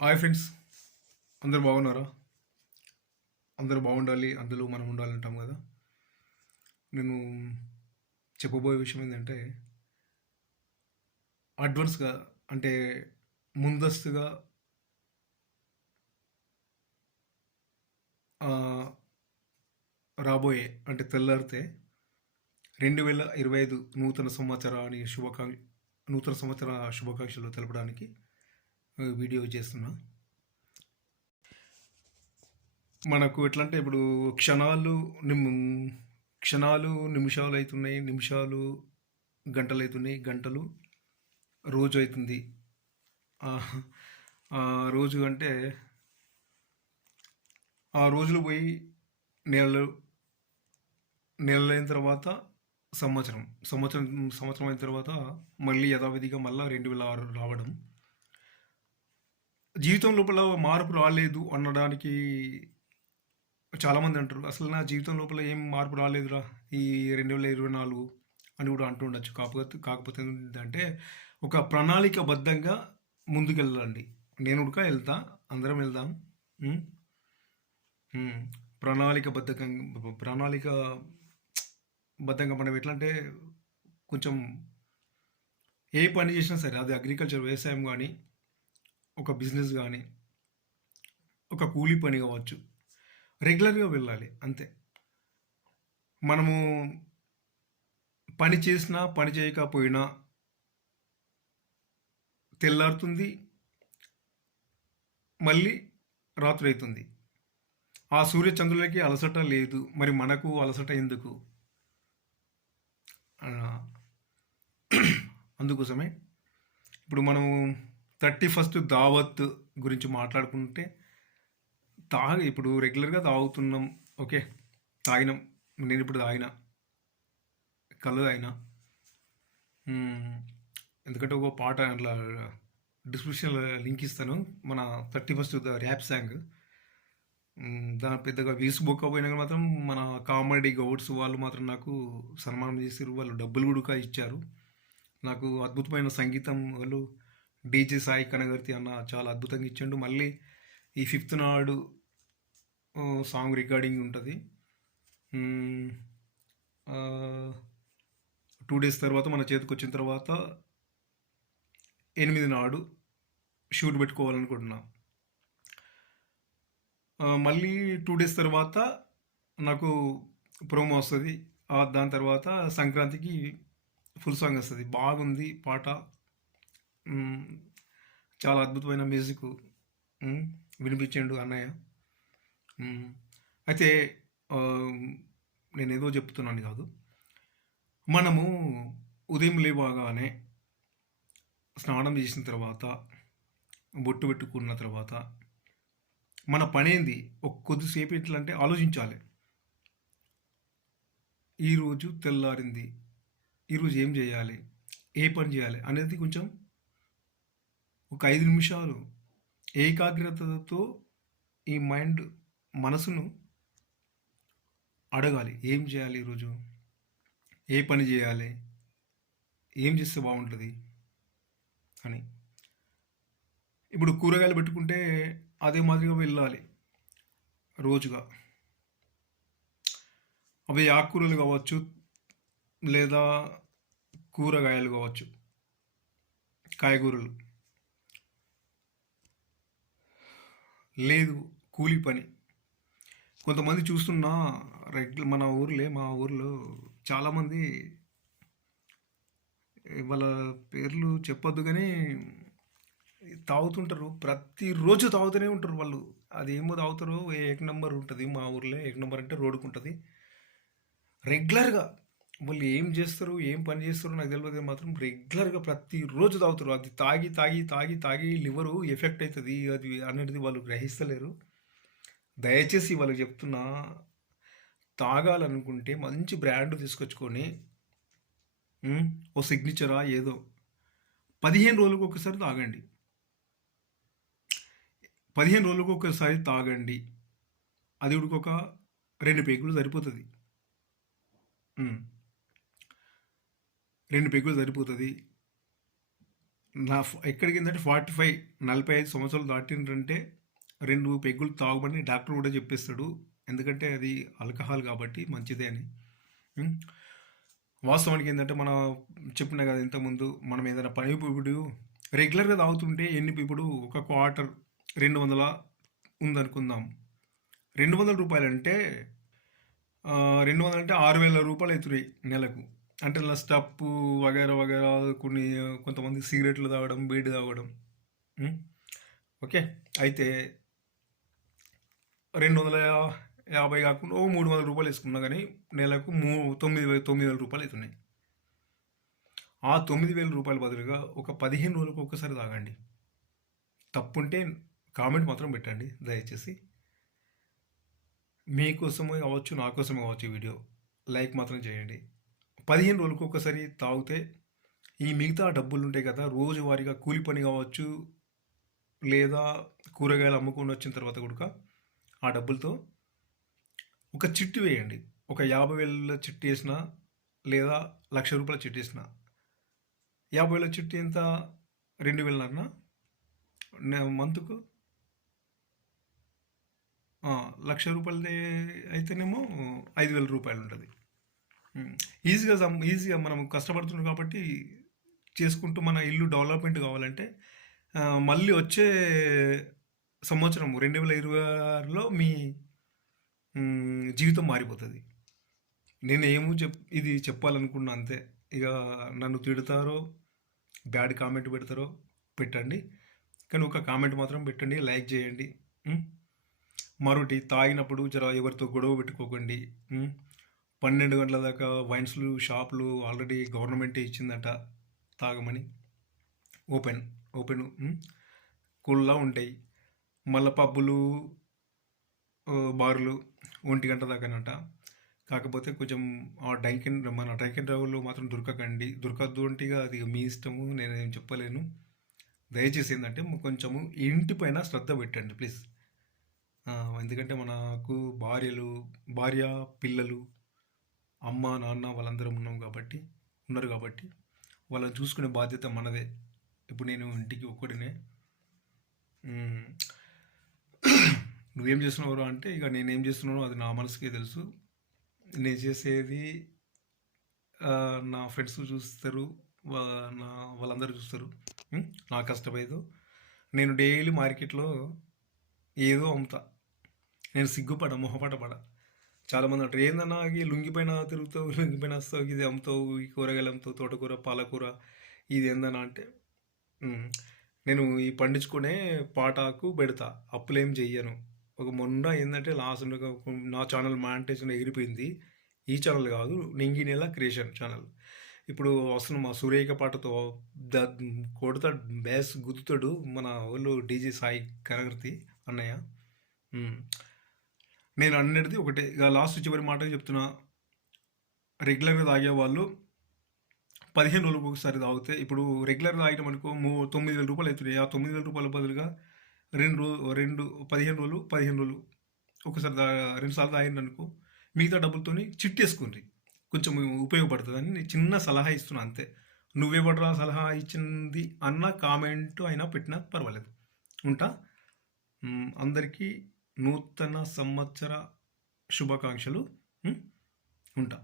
Hi friends, అందరు బాగున్నారా? అందరూ బాగుండాలి, అందులో మనం ఉండాలి అంటాం కదా. నేను చెప్పబోయే విషయం ఏంటంటే, అడ్వాన్స్గా అంటే ముందస్తుగా ఆ, రాబోయే అంటే తెల్లారితే 2025 నూతన సంవత్సరాన్ని నూతన సంవత్సర శుభాకాంక్షలు తెలపడానికి వీడియో చేస్తున్నా. మనకు ఎట్లా అంటే ఇప్పుడు క్షణాలు నిమ్ క్షణాలు నిమిషాలు అవుతున్నాయి, నిమిషాలు గంటలు అవుతున్నాయి, గంటలు రోజు అవుతుంది. ఆ ఆ రోజు అంటే ఆ రోజులు పోయి నెలలు నెలలైన తర్వాత సంవత్సరం సంవత్సరం సంవత్సరం అయిన తర్వాత మళ్ళీ యథావిధిగా మళ్ళీ 2006 రావడం. జీవితం లోపల మార్పు రాలేదు అనడానికి చాలామంది అంటారు, అసలు నా జీవితం లోపల ఏం మార్పు రాలేదురా ఈ 2024 అని కూడా అంటూ ఉండొచ్చు. కాకపోతే ఏంటంటే ఒక ప్రణాళికబద్ధంగా ముందుకెళ్ళండి. నేను ఉడక వెళ్తా, అందరం వెళ్దాం. ఉం? ఉం. ప్రణాళిక బద్ధంగా మనం ఎట్లా అంటే కొంచెం ఏ పని చేసినా సరే, అది అగ్రికల్చర్ వ్యవసాయం కానీ, ఒక బిజినెస్ కానీ, ఒక కూలీ పని కావచ్చు, రెగ్యులర్గా వెళ్ళాలి అంతే. మనము పని చేసినా పని చేయకపోయినా తెల్లారుతుంది, మళ్ళీ రాత్రి అవుతుంది. ఆ సూర్యచంద్రులకి అలసట లేదు, మరి మనకు అలసట ఎందుకు? ఆ, అందుకోసమే ఇప్పుడు మనము 31st దావత్ గురించి మాట్లాడుకుంటే, ఇప్పుడు రెగ్యులర్గా తాగుతున్నాం. ఓకే, తాగినాం. నేను ఇప్పుడు కళ్ళు తాగినా. మ్మ్. ఎందుకంటే ఒక పాట అట్లా డిస్క్రిప్షన్లో లింక్ ఇస్తాను, మన 31st ర్యాప్ సాంగ్. దాని పెద్దగా వ్యూస్ పోకపోయినా మాత్రం మన కామెడీ గౌడ్స్ వాళ్ళు మాత్రం నాకు సన్మానం చేసారు. వాళ్ళు డబ్బులు కూడా ఇచ్చారు. నాకు అద్భుతమైన సంగీతం వాళ్ళు డీజే సాయి కనగర్తి అన్న చాలా అద్భుతంగా ఇచ్చాడు. మళ్ళీ ఈ 5th నాడు సాంగ్ రికార్డింగ్ ఉంటుంది. 2 days తర్వాత మన చేతికి వచ్చిన తర్వాత 8 నాడు షూట్ పెట్టుకోవాలనుకుంటున్నా. మళ్ళీ 2 days తర్వాత నాకు ప్రోమో వస్తుంది. దాని తర్వాత సంక్రాంతికి ఫుల్ సాంగ్ వస్తుంది. బాగుంది పాట, చాలా అద్భుతమైన మ్యూజిక్ వినిపించాడు అన్నయ్య. అయితే నేనేదో చెప్తున్నాను కాదు, మనము ఉదయం లేవగానే స్నానం చేసిన తర్వాత, బొట్టు పెట్టుకున్న తర్వాత మన పని ఏంది ఒక కొద్దిసేపు ఎట్లా అంటే ఆలోచించాలి. ఈరోజు తెల్లారింది, ఈరోజు ఏం చేయాలి, ఏ పని చేయాలి అనేది కొంచెం ఒక 5 నిమిషాలు ఏకాగ్రతతో ఈ మనసును అడగాలి. ఏం చేయాలి ఈరోజు, ఏ పని చేయాలి, ఏం చేస్తే బాగుంటుంది అని. ఇప్పుడు కూరగాయలు పెట్టుకుంటే అదే మాదిరిగా వెళ్ళాలి రోజుగా. అవి ఆకుకూరలు కావచ్చు, లేదా కూరగాయలు కావచ్చు, కాయగూరలు. లేదు కూలీ పని. కొంతమంది చూస్తున్నా మన మా ఊర్లో చాలామంది, వాళ్ళ పేర్లు చెప్పొద్దు కానీ తాగుతుంటారు. ప్రతిరోజు తాగుతూనే ఉంటారు వాళ్ళు. అది ఏమో తాగుతారు, ఏక్ నెంబర్ ఉంటుంది మా ఊర్లో. ఏక్ నెంబర్ అంటే రోడ్డుకు ఉంటుంది. రెగ్యులర్గా వాళ్ళు ఏం చేస్తారు, ఏం పని చేస్తారో నాకు తెలియదు, మాత్రం రెగ్యులర్గా ప్రతిరోజు తాగుతారు. అది తాగి తాగి తాగి తాగి లివరు ఎఫెక్ట్ అవుతుంది అది అనేది వాళ్ళు గ్రహిస్తలేరు. దయచేసి వాళ్ళకి చెప్తున్నా, తాగాలనుకుంటే మంచి బ్రాండ్ తీసుకొచ్చుకొని ఓ సిగ్నేచరా ఏదో 15 రోజులకు ఒకసారి తాగండి. 15 రోజులకు ఒకసారి తాగండి. అది ఉడికొక 2 పెగ్గులు సరిపోతుంది. 2 పెగ్గులు సరిపోతుంది. ఎక్కడికిందంటే 45 సంవత్సరాలు దాటిందంటే 2 పెగ్గులు తాగమని డాక్టర్ కూడా చెప్పేస్తాడు. ఎందుకంటే అది ఆల్కహాల్ కాబట్టి మంచిదే అని. ఉమ్. వాస్తవానికి ఏంటంటే మనం చెప్పిన కదా ఇంతకుముందు, మనం ఏదైనా పని ఇప్పుడు రెగ్యులర్గా తాగుతుంటే ఇప్పుడు ఒక క్వార్టర్ 200 ఉందనుకుందాం. 200 రూపాయలు అంటే 200 అంటే 6,000 రూపాయలు అవుతున్నాయి నెలకు. అంటే ఇలా స్టప్ వగేరా వగేరా కొంతమంది సిగరెట్లు తాగడం, బీడి తాగడం. ఓకే, అయితే 250 కాకుండా 300 రూపాయలు వేసుకున్నా కానీ నెలకు 9,000 రూపాయలు అవుతున్నాయి. ఆ 9,000 రూపాయల బదులుగా ఒక 15 రోజులకు ఒక్కసారి తాగండి. తప్పుంటే కామెంట్ మాత్రం పెట్టండి దయచేసి. మీకోసమే కావచ్చు, నా కోసమే కావచ్చు ఈ వీడియో. లైక్ మాత్రం చేయండి. 15 రోజులకు ఒకసారి తాగితే ఈ మిగతా డబ్బులు ఉంటాయి కదా, రోజువారీగా కూలి పని కావచ్చు, లేదా కూరగాయలు అమ్ముకొని వచ్చిన తర్వాత కూడా ఆ డబ్బులతో ఒక చిట్టు వేయండి. ఒక 50,000 చిట్టు వేసిన, లేదా 1,00,000 రూపాయల చిట్టు వేసిన. 50,000 చిట్టు ఎంత? 2,000 మంత్కు. 1,00,000 రూపాయలది అయితేనేమో 5,000 రూపాయలు ఉంటుంది. ఈజీగా మనం కష్టపడుతున్నాం కాబట్టి చేసుకుంటూ మన ఇల్లు డెవలప్మెంట్ కావాలంటే మళ్ళీ వచ్చే సంవత్సరం 2026లో మీ జీవితం మారిపోతుంది. నేను ఇది చెప్పాలనుకున్నా అంతే. ఇక నన్ను తిడతారో బ్యాడ్ కామెంట్ పెడతారో పెట్టండి, కానీ ఒక కామెంట్ మాత్రం పెట్టండి, లైక్ చేయండి. మరొకటి, తాగినప్పుడు ఎవరితో గొడవ పెట్టుకోకండి. 12 గంటల దాకా వైన్స్లు షాపులు ఆల్రెడీ గవర్నమెంటే ఇచ్చిందట తాగమని. ఓపెన్ కూల్లా ఉంటాయి. మళ్ళీ పబ్బులు, బార్లు 1 గంట దాకానట. కాకపోతే కొంచెం మన డ్రంక్ అండ్ డ్రైవ్లో మాత్రం దొరకద్దు అంటే అది మీ ఇష్టము, నేనేం చెప్పలేను. దయచేసి ఏంటంటే కొంచెము ఇంటిపైన శ్రద్ధ పెట్టండి ప్లీజ్. ఎందుకంటే మనకు భార్య, పిల్లలు, అమ్మ, నాన్న వాళ్ళందరం ఉన్నారు కాబట్టి వాళ్ళని చూసుకునే బాధ్యత మనదే. ఇప్పుడు నేను ఇంటికి ఒక్కడినే. నువ్వేం చేస్తున్నావు అంటే, ఇక నేనేం చేస్తున్నానో అది నా మనసుకే తెలుసు. నేను చేసేది నా ఫ్రెండ్స్ చూస్తారు, వాళ్ళందరూ చూస్తారు నా కష్టపడేదో. నేను డైలీ మార్కెట్లో ఏదో అమ్ముతా. నేను మొహపడ. చాలామంది అంటారు, ఏందన్నా లుంగిపైన తిరుగుతావు, లుంగిపైన వస్తావు, ఇది అమ్ముతావు, ఈ కూరగాయలు అమ్ముతావు, తోటకూర, పాలకూర, ఇది ఏందన్నా అంటే, నేను ఈ పండించుకునే పాటాకు పెడతా, అప్పులేం చెయ్యను. ఒక మొన్న ఏంటంటే లాస్ట్ నా ఛానల్ మానిటైజేషన్ ఎగిరిపోయింది. ఈ ఛానల్ కాదు, నింగి నెల క్రియేషన్ ఛానల్. ఇప్పుడు వస్తున్న మా సురేఖ పాటతో కొడతాడు, బ్యాస్ గుద్దుతాడు మన వాళ్ళు డీజే సాయి కనగర్తి అన్నయ్య. నేను అన్నది ఒకటే, ఇక లాస్ట్ చివరి మాట చెప్తున్నా. రెగ్యులర్గా తాగేవాళ్ళు 15 రోజులకు ఒకసారి తాగితే, ఇప్పుడు రెగ్యులర్గా తాగిన మనకు 9,000 రూపాయలు అవుతున్నాయి. ఆ 9,000 రూపాయల బదులుగా 15 రోజులు ఒకసారి 2 సార్లు తాగింది అనుకో, మిగతా డబ్బులతోని చిట్టేసుకుంది, కొంచెం ఉపయోగపడుతుంది అని చిన్న సలహా ఇస్తున్నా అంతే. నువ్వే పడరా సలహా ఇచ్చింది అన్న కామెంట్ అయినా పెట్టినా పర్వాలేదు. ఉంటా. అందరికీ నూతన సంవత్సర శుభాకాంక్షలు. ఉంటా.